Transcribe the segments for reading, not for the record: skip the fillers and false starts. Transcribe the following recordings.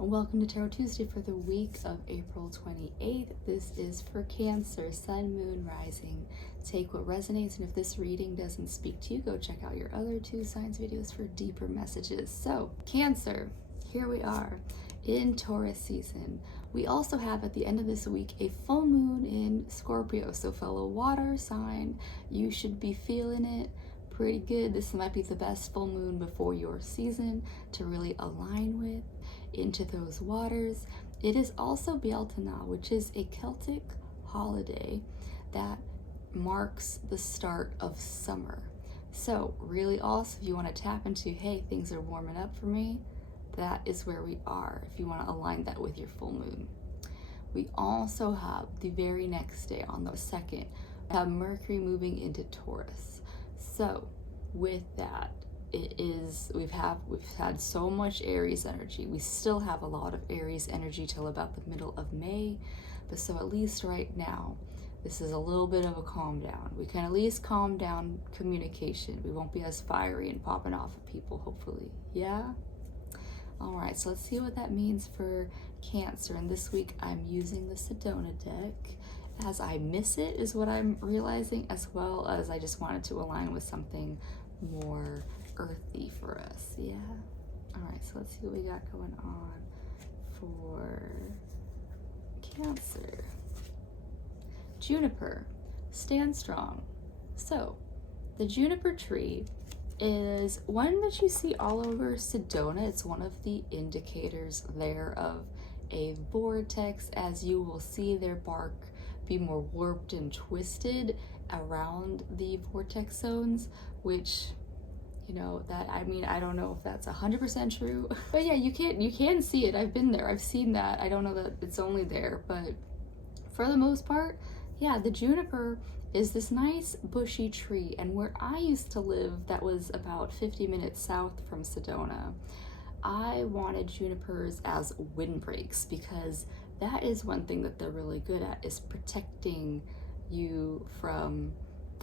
Welcome to Tarot Tuesday for the week of April 28th. This is for Cancer, Sun, Moon, Rising. Take what resonates, and if this reading doesn't speak to you, go check out your other two signs videos for deeper messages. So, Cancer, here we are in Taurus season. We also have at the end of this week a full moon in Scorpio. So, fellow water sign, you should be feeling it pretty good. This might be the best full moon before your season to really align with into those waters. It is also Bealtaine, which is a Celtic holiday that marks the start of summer. So really also, if you want to tap into, hey, things are warming up for me, that is where we are, if you want to align that with your full moon. We also have the very next day, on the 2nd, have Mercury moving into Taurus. So with that, we've had so much Aries energy. We still have a lot of Aries energy till about the middle of May, but so at least right now, this is a little bit of a calm down. We can at least calm down communication. We won't be as fiery and popping off at people, hopefully. Yeah? All right, so let's see what that means for Cancer. And this week I'm using the Sedona deck, as I miss it is what I'm realizing, as well as I just wanted to align with something more earthy for us. Yeah. All right, so let's see what we got going on for Cancer. Juniper, stand strong. So the juniper tree is one that you see all over Sedona. It's one of the indicators there of a vortex, as you will see their bark be more warped and twisted around the vortex zones, which, you know, that, I mean, I don't know if that's 100% true, but yeah, you can see it. I've been there, I've seen that. I don't know that it's only there, but for the most part, yeah, the juniper is this nice bushy tree. And where I used to live, that was about 50 minutes south from Sedona, I wanted junipers as windbreaks, because that is one thing that they're really good at, is protecting you from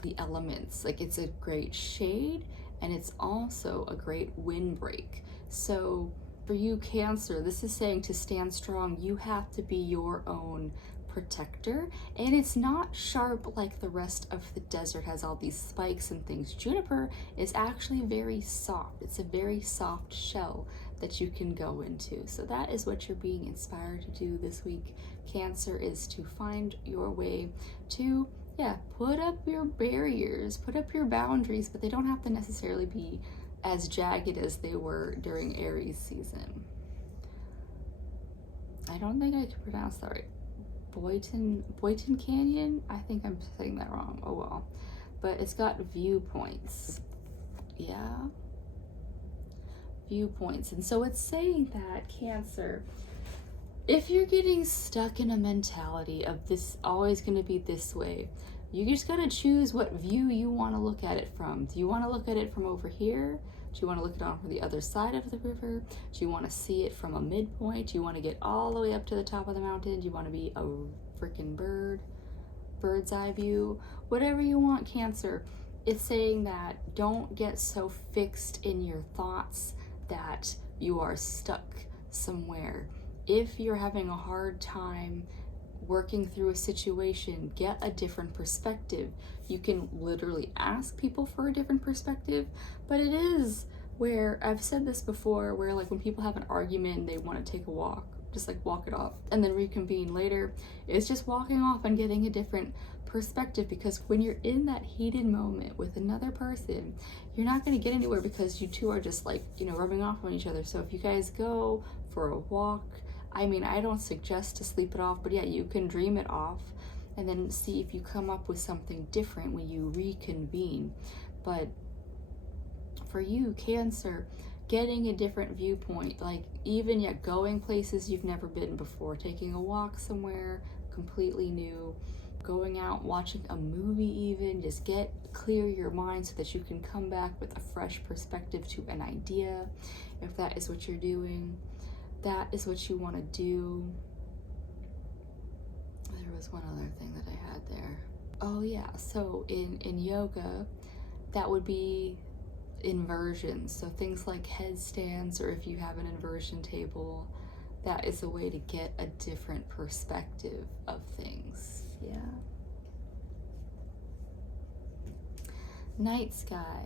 the elements. Like, it's a great shade and it's also a great windbreak. So for you, Cancer, this is saying to stand strong, you have to be your own protector. And it's not sharp like the rest of the desert has all these spikes and things. Juniper is actually very soft. It's a very soft shell that you can go into. So that is what you're being inspired to do this week, Cancer, is to find your way to, yeah, put up your barriers, put up your boundaries, but they don't have to necessarily be as jagged as they were during Aries season. I don't think I can pronounce that right. Boynton Canyon? I think I'm saying that wrong. Oh well. But it's got viewpoints. Yeah. Viewpoints. And so it's saying that, Cancer, if you're getting stuck in a mentality of this always going to be this way, you just got to choose what view you want to look at it from. Do you want to look at it from over here? Do you want to look at it on from the other side of the river? Do you want to see it from a midpoint? Do you want to get all the way up to the top of the mountain? Do you want to be a freaking bird's eye view? Whatever you want, Cancer. It's saying that don't get so fixed in your thoughts that you are stuck somewhere. If you're having a hard time working through a situation, get a different perspective. You can literally ask people for a different perspective, but it is where, I've said this before, where like when people have an argument and they want to take a walk, just like walk it off and then reconvene later. It's just walking off and getting a different perspective, because when you're in that heated moment with another person, you're not going to get anywhere, because you two are just like, you know, rubbing off on each other. So if you guys go for a walk, I mean, I don't suggest to sleep it off, but yeah, you can dream it off and then see if you come up with something different when you reconvene. But for you, Cancer, getting a different viewpoint, like even yet going places you've never been before, taking a walk somewhere completely new, going out, watching a movie even, just clear your mind so that you can come back with a fresh perspective to an idea. If that is what you're doing, that is what you want to do. There was one other thing that I had there. Oh yeah, so in yoga, that would be inversions. So things like headstands, or if you have an inversion table, that is a way to get a different perspective of things. Yeah. Night sky,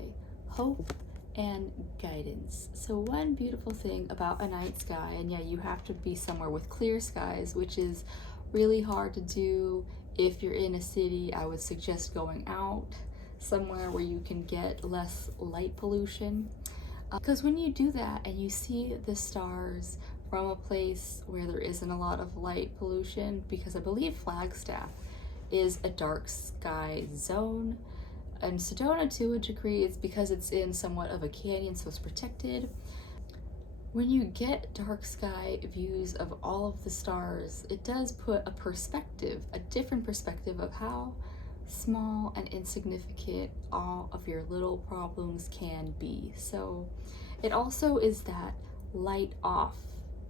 hope and guidance. So one beautiful thing about a night sky, and yeah, you have to be somewhere with clear skies, which is really hard to do. If you're in a city, I would suggest going out somewhere where you can get less light pollution. Because when you do that and you see the stars from a place where there isn't a lot of light pollution, because I believe Flagstaff is a dark sky zone, and Sedona to a degree, it's because it's in somewhat of a canyon, so it's protected. When you get dark sky views of all of the stars, it does put a perspective, a different perspective of how small and insignificant all of your little problems can be. So it also is that light off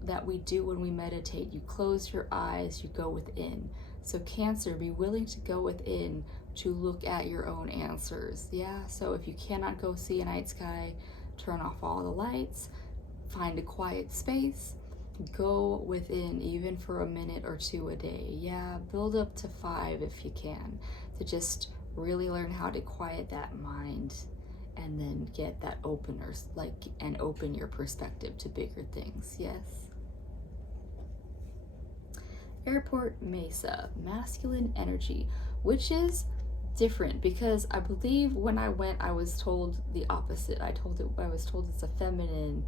that we do when we meditate. You close your eyes, you go within. So Cancer, be willing to go within to look at your own answers. Yeah, so if you cannot go see a night sky, turn off all the lights, find a quiet space, go within even for a minute or two a day. Yeah, build up to 5 if you can, to just really learn how to quiet that mind and then get that opener, and open your perspective to bigger things. Yes. Airport Mesa, masculine energy, which is different because I believe when I went, I was told the opposite. I was told it's a feminine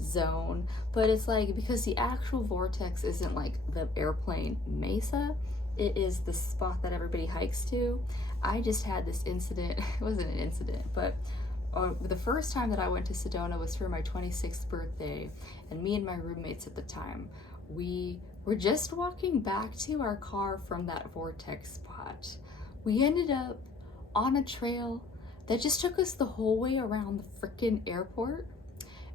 zone, but it's like, because the actual vortex isn't like the airplane Mesa, it is the spot that everybody hikes to. I just had this incident. It wasn't an incident, but the first time that I went to Sedona was for my 26th birthday, and me and my roommates at the time, we were just walking back to our car from that vortex spot. We ended up on a trail that just took us the whole way around the freaking airport.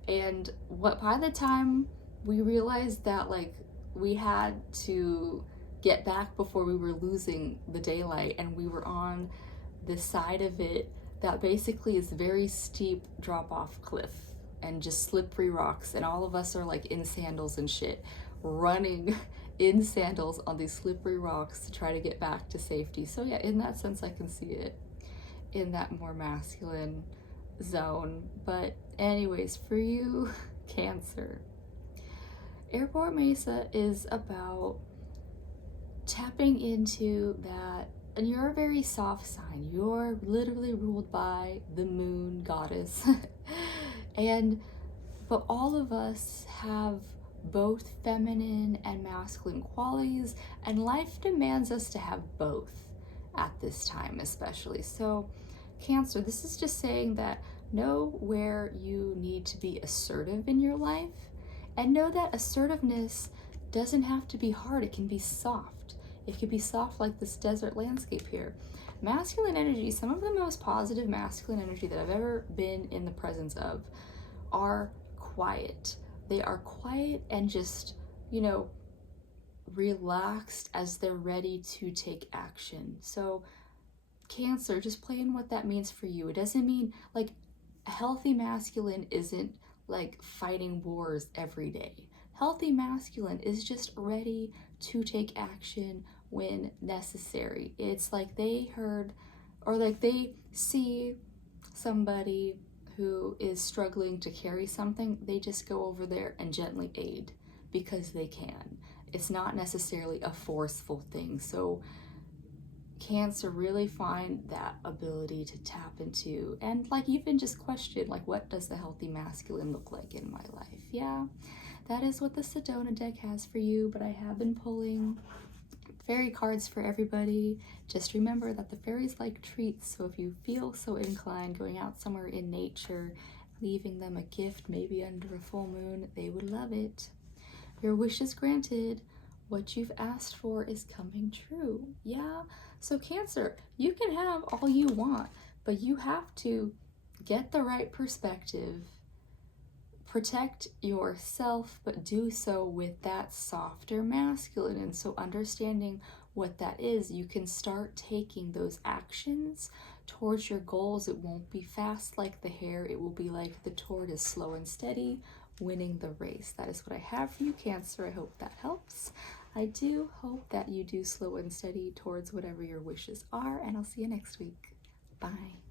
And by the time we realized that like we had to get back before we were losing the daylight, and we were on this side of it that basically is very steep drop off cliff and just slippery rocks, and all of us are like in sandals and shit, running in sandals on these slippery rocks to try to get back to safety. So yeah, in that sense I can see it in that more masculine zone. But anyways, for you, Cancer, Airport Mesa is about tapping into that. And you're a very soft sign. You're literally ruled by the moon goddess. But all of us have both feminine and masculine qualities, and life demands us to have both at this time especially. So Cancer, this is just saying that know where you need to be assertive in your life, and know that assertiveness doesn't have to be hard. It can be soft. It could be soft like this desert landscape here. Masculine energy, some of the most positive masculine energy that I've ever been in the presence of are quiet. They are quiet and just, relaxed as they're ready to take action. So Cancer, just plan what that means for you. It doesn't mean like a healthy masculine isn't like fighting wars every day. Healthy masculine is just ready to take action when necessary. It's like they heard, or like they see somebody who is struggling to carry something, they just go over there and gently aid because they can. It's not necessarily a forceful thing. So Cancer, really find that ability to tap into and like even just question, like, what does the healthy masculine look like in my life? Yeah, that is what the Sedona deck has for you, but I have been pulling fairy cards for everybody. Just remember that the fairies like treats, so if you feel so inclined, going out somewhere in nature, leaving them a gift, maybe under a full moon, they would love it. Your wish is granted. What you've asked for is coming true. Yeah, so Cancer, you can have all you want, but you have to get the right perspective, protect yourself, but do so with that softer masculine. And so understanding what that is, you can start taking those actions towards your goals. It won't be fast like the hare. It will be like the tortoise, slow and steady, winning the race. That is what I have for you, Cancer. I hope that helps. I do hope that you do slow and steady towards whatever your wishes are, and I'll see you next week. Bye.